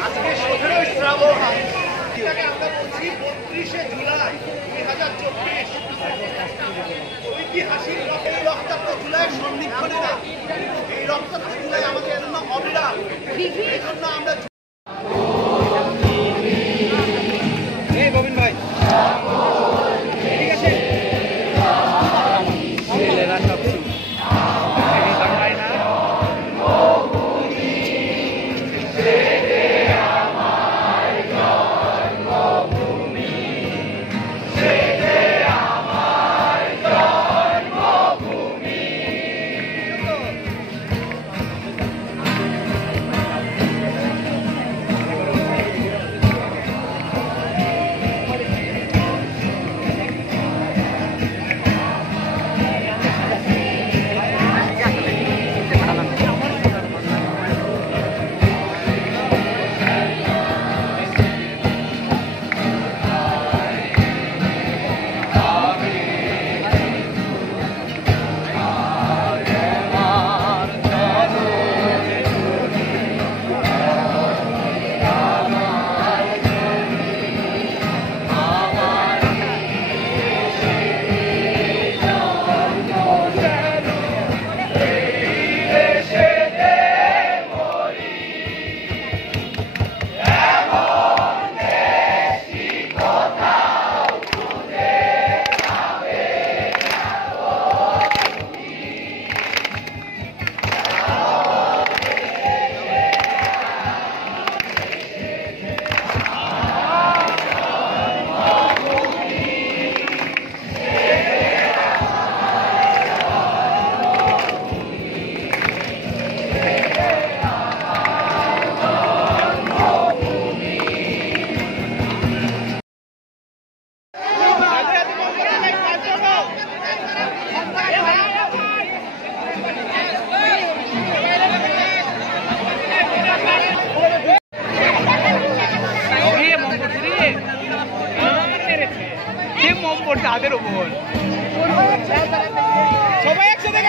আজকে 17 শ্রাবণ, এটাকে আমরা বলছি 32শে জুলাই 2024। ঐতিহাসিক রক্তাক্ত জুলাইয়ের সন্ধিক্ষণেরা, এই রক্তাক্ত জুলাই আমাদের জন্য অবিরাম। এই জন্য আমরা ভাই ঠিক আছে ছেলেরা সব তাদের উপর সবাই একসাথে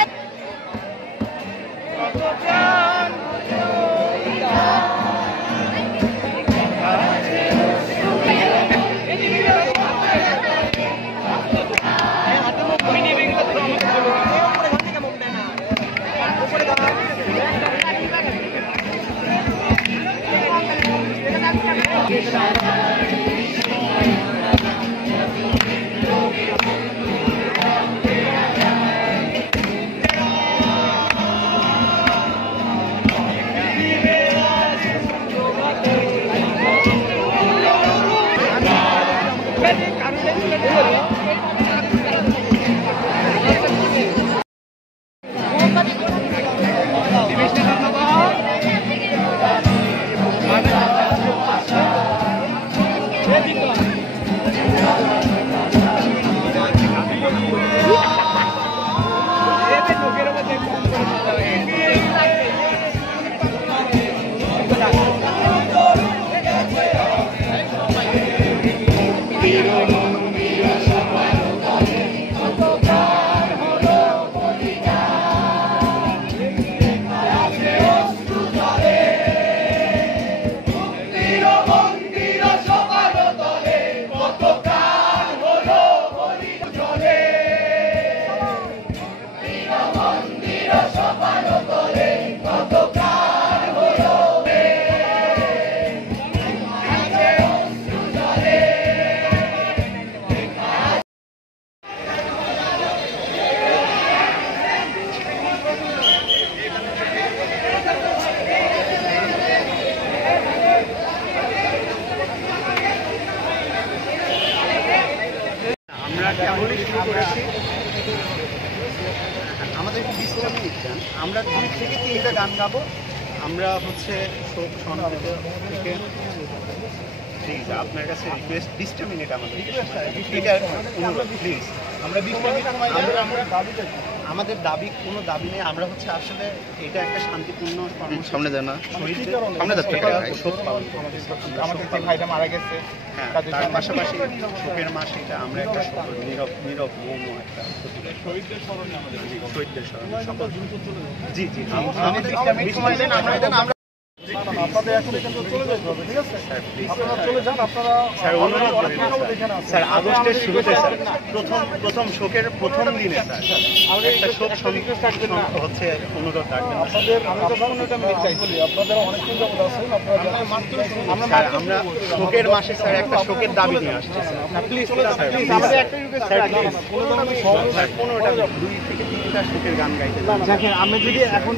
আমাদের 20টা মিনিট গান, আমরা 2 থেকে 3টা গান গাবো। আমরা হচ্ছে শোক সন্ধ্যা থেকে প্লিজ আপনার কাছে রিকোয়েস্ট 20টা মিনিট আমাদের প্লিজ। আমরা 20টা মিনিট আমাদের দাবি কোনো দাবি নেই। আমরা হচ্ছে আসলে এটা একটা শান্তিপূর্ণ সামনে দেয় না ভাইটা মারা গেছে, তার পাশাপাশি শোকের মাস এটা আমরা একটা নীরব মৌন একটা শহীদদের স্মরণে জি জি আমাদের আপনাদের এখন এখান থেকে চলে যেতে হবে, ঠিক আছে? আপনারা চলে যান, আপনারা স্যার অনুরোধ করি না, এখানে আছে। স্যার আগস্টের শুরুতে স্যার প্রথম শোকের প্রথম দিনে স্যার একটা শোক হচ্ছে অনুরোধ রাখবেন। আপনাদের আপনাদের অনেকক্ষণ যাবত আছেন, আপনারা স্যার আমরা শোকের মাসে স্যার একটা শোকের দাবি নিয়ে আসছি স্যার প্লিজ আমাদের একটা রিকোয়েস্ট স্যার প্লিজ স্যার 15টা 2 থেকে 3টা শোকের গান গাইতে দেখেন আমি যদি এখন